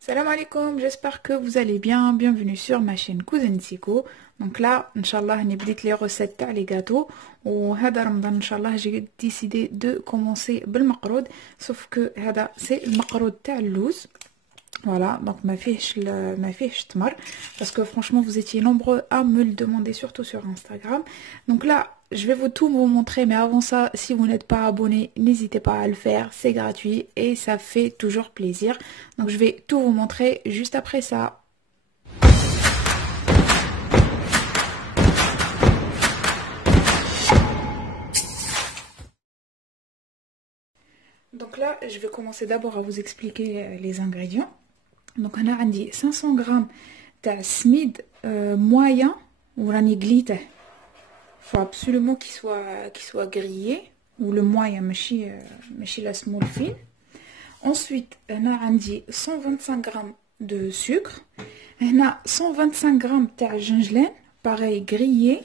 Salam alaikum, j'espère que vous allez bien. Bienvenue sur ma chaîne Cousine Siko. Donc là, Inch'Allah, نبديت les recettes تاع les gâteaux. وهذا رمضان Inch'Allah, j'ai décidé de commencer بالمقرود. Sauf que هذا c'est المقرود تاع اللوز. Voilà, donc ma fiche tmar, parce que franchement vous étiez nombreux à me le demander, surtout sur Instagram. Donc là, je vais vous montrer, mais avant ça, si vous n'êtes pas abonné, n'hésitez pas à le faire, c'est gratuit et ça fait toujours plaisir. Donc je vais tout vous montrer juste après ça. Donc là, je vais commencer d'abord à vous expliquer les ingrédients. Donc on a dit 500 grammes de smid moyen ou rani glité. Il faut absolument qu'il soit grillé ou le moyen, ماشي la small fine. Ensuite, on a dit 125 grammes de sucre. On a 125 grammes de gingembre, pareil grillé.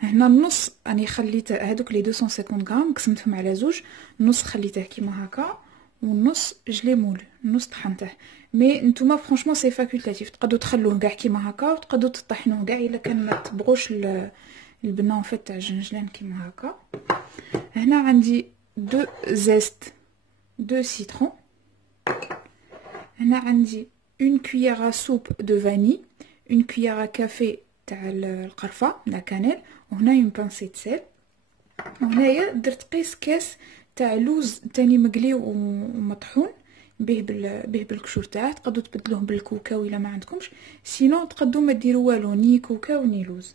هنا النص راني خليت هذوك لي 250 غرام قسمتهم على زوج، نص خليته كيما هكا والنص جليمول، النص طحنته. مي نتوما فرانشمون سي فاكولتاتيف، تقدروا تخلوه كاع كيما هكا وتقدروا تطحنوه كاع الا كان ما تبغوش البنه فات تاع الجنجلان كيما هكا. هنا عندي دو زيست دو سيترون. هنا عندي une cuillère à soupe de vanille، une cuillère à café تاع القرفه لا كانيل، وهنا une pincée de sel. وهنايا درت قيس كاس تاع لوز تاني مقلي ومطحون به بالكشور تاعه. تقدروا تبدلوه بالكوكاو الا ما عندكمش، سينو تقدروا ما ديروا والو ني كوكاو ني لوز.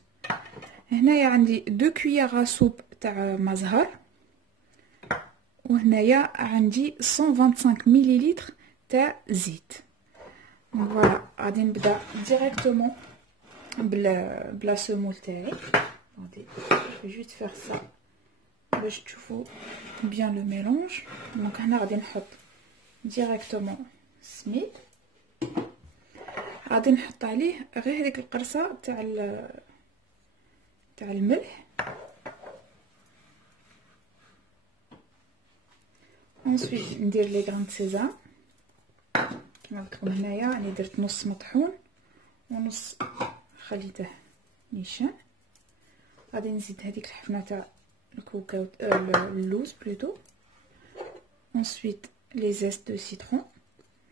هنايا عندي 2 كويار سوب تاع مزهر، وهنايا عندي 125 مليلتر تاع زيت. فوالا غادي نبدا ديريكتومون بلا سمول تاعي. Attendez, je vais juste faire ça باش تشوفوا bien le mélange. Donc هنا غادي نحط directement سميد، غادي نحط عليه غير هذيك القرصه تاع الملح. ensuite ندير لي غران سيزام كما قلت لكم. هنايا راني درت نص مطحون ونص خليته نيشان. غادي نزيد هذيك الحفنه تاع الكوكاو اللوز بلوتو. ensuite les zestes de citron.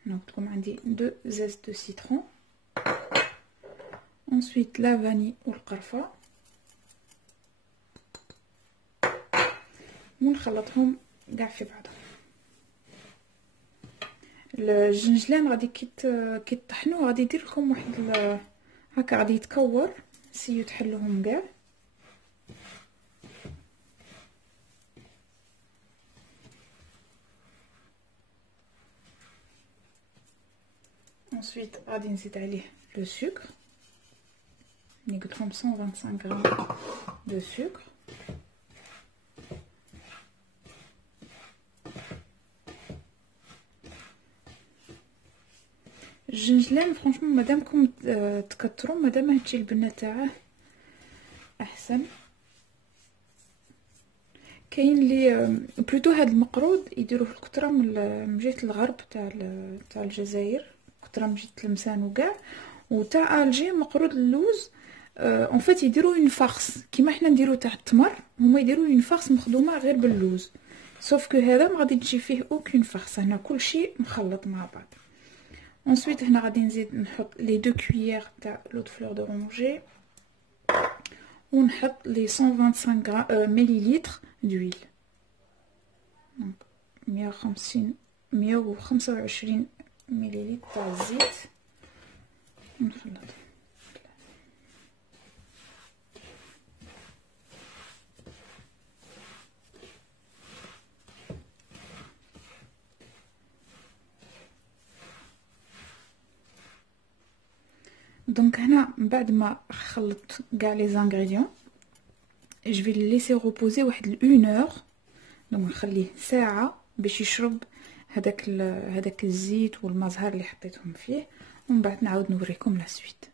donc comme on dit 2 zestes de citron. ensuite la vanille والقرفه ونخلطهم كاع في بعضهم. الجنجلان غادي كي تطحنوه غادي يدير لكم واحد هكا غادي يتكور، سيو تحلوهم كاع. ensuite غادي نزيد عليه لو sucre. ني قلت لكم 125 غرام دو sucre. الجنجلان فرانشمون مادامكم تكثروا، مادام هادشي البنه تاعه احسن. كاين لي بلوتو هاد المقرود يديروه الكثره من جهه الغرب تاع الجزائر، كثره من جهه تلمسان وكاع. وتاع الجي مقرود اللوز اون فيت يديروا اون فارس كيما حنا نديرو تاع التمر، هما يديروا اون فارس مخدومه غير باللوز. سوف كو هذا ما غادي تجي فيه اوكين فارس، هنا كلشي مخلط مع بعض. ensuite هنا غادي نزيد نحط لي 2 كويير تاع لو دو فلور دورانجي، ونحط لي 125 مليلتر دويل. دونك 125 مليلتر تاع الزيت نخلط. دونك هنا من بعد ما خلطت كاع لي زانغريديون je vais le laisser reposer واحد 1 heure. دونك نخليه ساعه باش يشرب هذاك الزيت والمزهر اللي حطيتهم فيه، ومن بعد نعاود نوريكم لا سويت.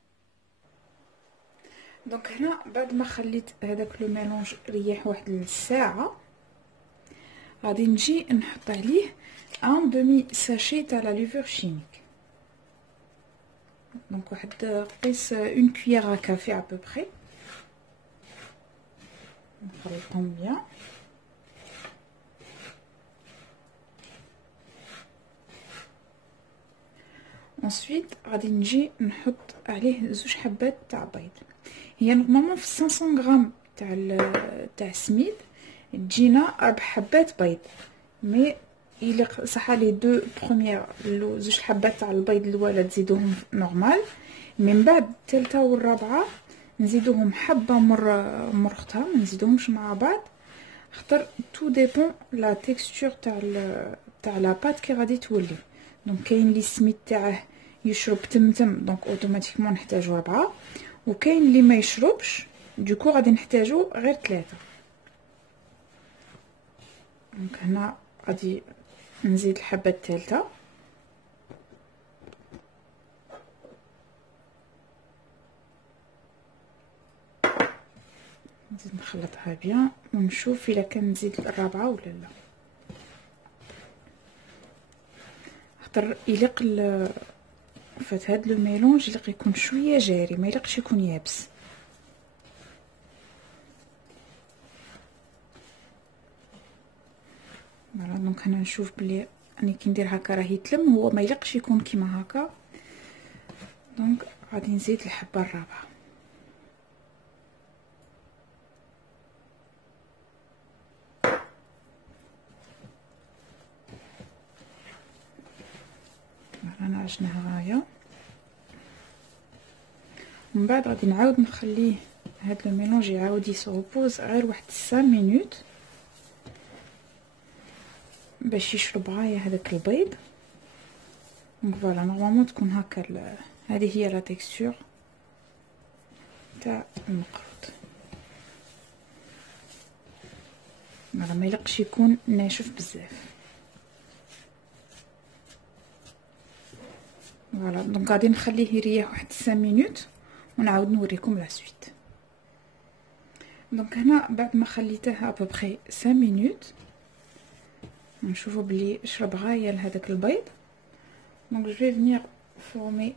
دونك هنا بعد ما خليت هذاك لو ميلونج ريح واحد الساعه، غادي نجي نحط عليه ان دمي ساشي تاع لا ليفور شيميك. دونك واحد قيس اون كويير كافي ا بوبري. نخلطهم بيان. انsuite غادي نجي نحط عليه زوج حبات تاع بيض. هي نورمالمون في 500 غرام تاع السميد تجينا 4 حبات بيض، مي الى صح لي دو بروميير زوج حبات تاع البيض الاولى تزيدوهم نورمال، من بعد الثالثه والرابعه نزيدوهم حبه مر اختها، ما نزيدوهمش مع بعض، خاطر تو ديبون لا تيكستور تاع لا بات كي غادي تولي. دونك كاين لي السميد تاعه يشرب تمتم، دونك اوتوماتيكمون نحتاجو 4، وكاين اللي ما يشربش دوكو غادي نحتاجو غير 3. دونك هنا غادي نزيد الحبه الثالثه، نزيد نخلطها بيان ونشوف الا كان نزيد الرابعه ولا لا، خاطر يليق فات هاد لو ميلونج يليق يكون شويه جاري، ما يليقش يكون يابس. فوالا دونك هنا نشوف بلي راني كي ندير هكا راه يتلم، هو ما يليقش يكون كيما هكا، دونك غادي نزيد الحبه الرابعه. انا عجنها غايه، ومن بعد غادي نعاود نخليه هاد لو ميلونج يعاود يسوبوز غير واحد 5 مينوت باش يشرب غايه هذاك البيض. دونك فوالا نورمالمون تكون هكا هذه هي لا تيكستور تاع المقروط. فوالا ما يلقش يكون ناشف بزاف. فوالا دونك غادي نخليه يريح واحد 5 مينوت ونعاود نوريكم لا سويت. دونك هنا بعد ما خليته ابوبري 5 مينوت نشوفوا بلي شرب غايه لهذاك البيض. دونك جو في فينير فورمي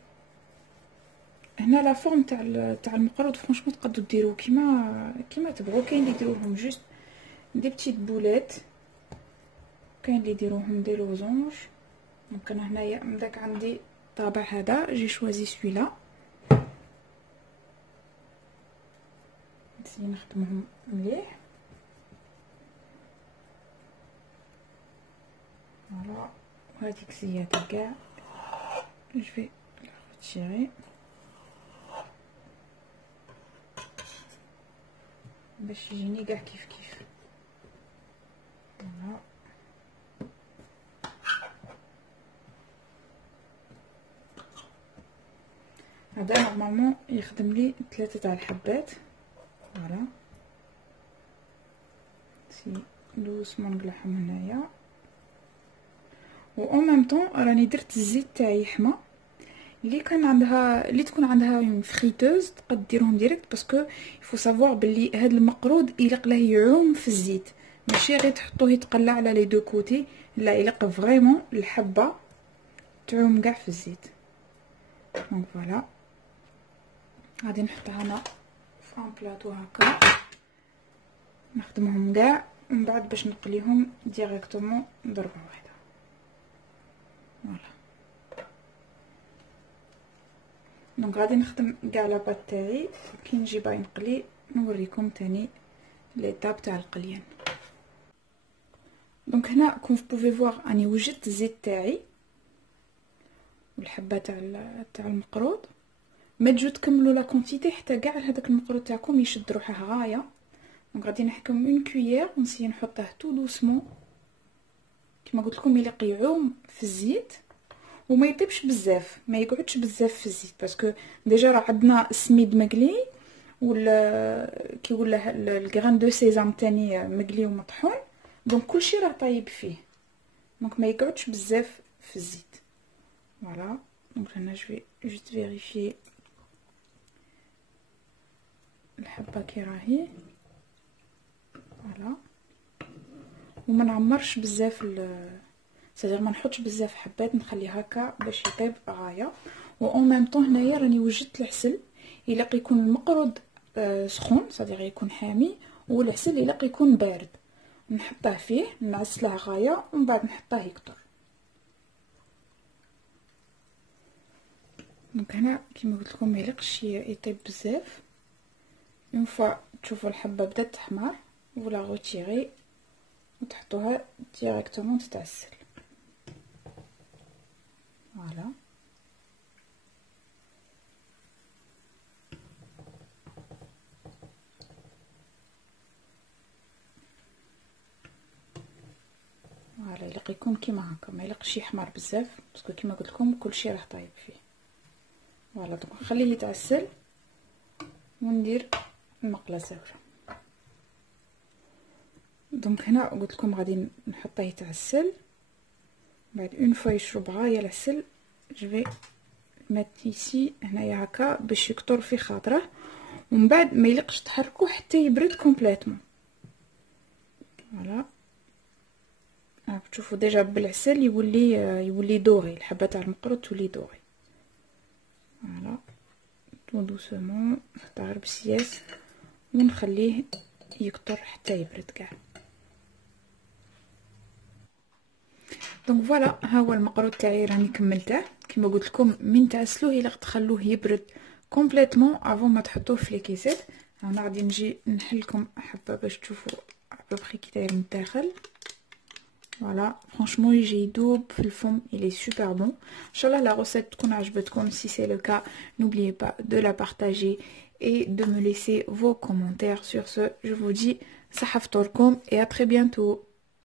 هنا لا فورم تاع المقروط. فرانشمون تقدروا ديروا كيما تبغوا، كاين اللي يديروهم جوست دي بتيت بولات، كاين اللي يديروهم دي لوزونج. دونك انا هنايا مداك عندي طابع هذا، جي شوازي سويلا، نسي نخدمهم مليح. فوالا وهذيك زياده كاع جو في ريتيري باش يجيني كاع كيف كيف. فوالا هذا نورمالمون يخدم لي 3 تاع الحبات. فوالا سي دوسمون نقلعهم هنايا، و اون ميم طون راني درت الزيت تاعي حما. اللي تكون عندها اون فريتوز تقد ديرهم ديريكت، باسكو يفو سافوار بلي هاد المقرود يليق له يعوم في الزيت، ماشي غير تحطوه يتقلع على لي دو كوتي، لا يليق فريمون الحبه تعوم كاع في الزيت. دونك فوالا غادي نحطها هنا في ان بلاطو هكا، نخدمهم كاع ومن بعد باش نقليهم ديريكتومون ضربه واحده. فوالا دونك غادي نخدم كاع لاباط تاعي، كي نجي باغي نقلي نوريكم تاني ليطاب تاع القليان. دونك هنا كوم بوفي فوار اني وجدت الزيت تاعي والحبه تاع المقروط. ما تجو تكملوا لا كونتيتي حتى كاع هذاك المقروط تاعكم يشد روحه غايه. دونك غادي نحكم اون كويير ونسي نحطه تو دوسمون كما قلت لكم، يليق يعوم في الزيت وما يطيبش بزاف، ما يقعدش بزاف في الزيت، باسكو ديجا راه عندنا السميد مقلي ولا كيقول له الغران دو سيزام تاني مقلي ومطحون، دونك كلشي راه طايب فيه، دونك ما يقعدش بزاف في الزيت. فوالا دونك هنا جو جوست فيريفي الحبه كي راهي. فوالا وما نعمرش بزاف سادير ما نحطش بزاف حبات، نخلي هكا باش يطيب غايه. و اون ميم طون هنايا راني وجدت العسل يلق يكون المقرود سخون صديق يكون حامي، والعسل يلق يكون بارد. نحطه فيه نعسله غايه ومن بعد نحطه يكتر. دونك هنا كيما قلت لكم ما يلقش يطيب بزاف. اون فوا تشوفوا الحبه بدات تحمر ولا غوتيري وتحطوها ديريكتومون تتعسل. فوالا فوالا يلق يكون كيما هكا، ما يلقش يحمر بزاف باسكو كيما قلت لكم كلشي راه طايب فيه. فوالا دونك نخليه يتعسل وندير المقله زاوره. دونك هنا قلت لكم غادي نحطه يتعسل، بعد اون فوا يشرب غايه العسل جو في مات ايسي هنايا هكا باش يكثر في خاطره، ومن بعد ما يلقش تحركو حتى يبرد كومبليتوم. فوالا تشوفوا ديجا بالعسل يولي دوغي، الحبه تاع المقرود تولي دوغي. فوالا تو دوسمون نحطها غير بسياس ونخليه يكثر حتى يبرد كاع. دونك فوالا ها هو المقرود تاعي راني كملته. كيما قلت لكم من تعسلوه الى تخلوه يبرد كومبليتوم افون ما تحطوه في ليكيسات. انا غادي نجي نحلكم حبه باش تشوفوا ابري كي داير من الداخل. فوالا فرانشمون يجي يدوب في الفم، il est super bon. ان شاء الله لا recette تكون عجبتكم. si c'est le cas n'oubliez pas de la partager et de me laisser vos commentaires. Sur ce je vous dis صحة فطوركم et à très bientôt.